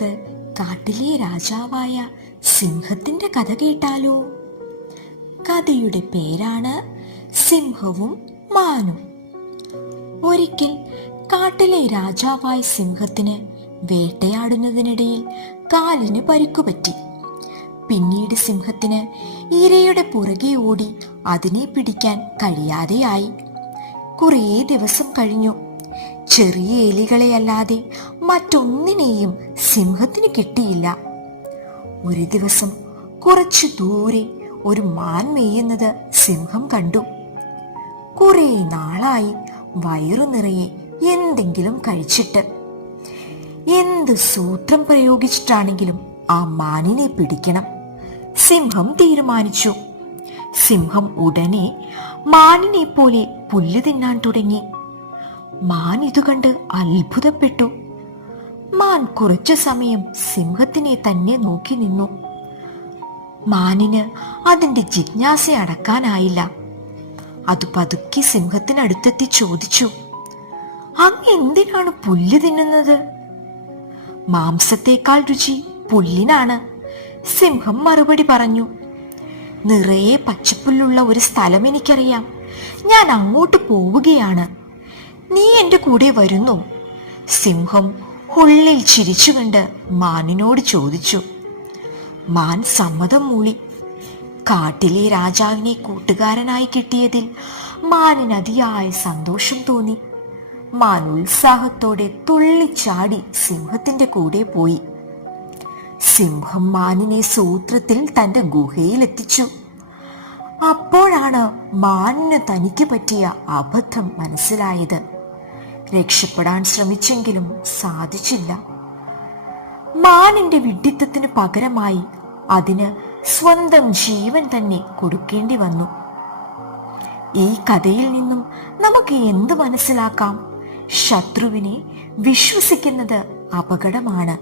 നമുക്ക് കാട്ടിലെ രാജാവായ സിംഹത്തിന്റെ കഥ കേട്ടാലോ? കഥയുടെ പേരാണ് സിംഹവും മാനും. ഒരിക്കൽ കാട്ടിലെ രാജാവായ സിംഹത്തിന് വേട്ടയാടുന്നതിനിടയിൽ കാലിന് പരിക്കുപറ്റി. പിന്നീട് സിംഹത്തിന് ഇരയുടെ പുറകെ ഓടി അതിനെ പിടിക്കാൻ കഴിയാതെയായി. കുറേ ദിവസം കഴിഞ്ഞു. ചെറിയ എലികളെയല്ലാതെ മറ്റൊന്നിനെയും സിംഹത്തിന് കിട്ടിയില്ല. ഒരു ദിവസം കുറച്ചു ദൂരെ ഒരു മാൻ മേയുന്നത് സിംഹം കണ്ടു. കുറേ നാളായി വയറു നിറയെ എന്തെങ്കിലും കഴിച്ചിട്ട്. എന്ത് സൂത്രം പ്രയോഗിച്ചിട്ടാണെങ്കിലും ആ മാനിനെ പിടിക്കണം. സിംഹം തീരുമാനിച്ചു. സിംഹം ഉടനെ മാനിനെ പോലെ പുല്ല് തിന്നാൻ തുടങ്ങി. മാൻ ഇതുകണ്ട് അത്ഭുതപ്പെട്ടു. മാൻ കുറച്ചു സമയം സിംഹത്തിനെ തന്നെ നോക്കി നിന്നു. മാനിന് അതിന്റെ ജിജ്ഞാസ അടക്കാനായില്ല. അത് പതുക്കെ സിംഹത്തിനടുത്തെത്തി ചോദിച്ചു, അങ്ങ് എന്തിനാണ് പുല്ല് തിന്നുന്നത്? മാംസത്തേക്കാൾ രുചി പുല്ലിനാണ്, സിംഹം മറുപടി പറഞ്ഞു. നിറയെ പച്ചപ്പുല്ലുള്ള ഒരു സ്ഥലം എനിക്കറിയാം. ഞാൻ അങ്ങോട്ട് പോവുകയാണ്. നീ എന്റെ കൂടെ വരുന്നു? സിംഹം ഉള്ളിൽ ചിരിച്ചുകൊണ്ട് മാനിനോട് ചോദിച്ചു. മാൻ സമ്മതം മൂളി. കാട്ടിലെ രാജാവിനെ കൂട്ടുകാരനായി കിട്ടിയതിൽ മാനിന് അതിയായ സന്തോഷം തോന്നി. മാൻ ഉത്സാഹത്തോടെ തുള്ളിച്ചാടി സിംഹത്തിന്റെ കൂടെ പോയി. സിംഹം മാനിനെ സൂത്രത്തിൽ തന്റെ ഗുഹയിലെത്തിച്ചു. അപ്പോഴാണ് മാനിന് തനിക്ക് പറ്റിയ അബദ്ധം മനസ്സിലായത്. രക്ഷപ്പെടാൻ ശ്രമിച്ചെങ്കിലും സാധിച്ചില്ല. മാനിന്റെ വിഡ്ഢിത്തത്തിന് പകരമായി അതിന് സ്വന്തം ജീവൻ തന്നെ കൊടുക്കേണ്ടി വന്നു. ഈ കഥയിൽ നിന്നും നമുക്ക് എന്ത് മനസ്സിലാക്കാം? ശത്രുവിനെ വിശ്വസിക്കുന്നത് അപകടമാണ്.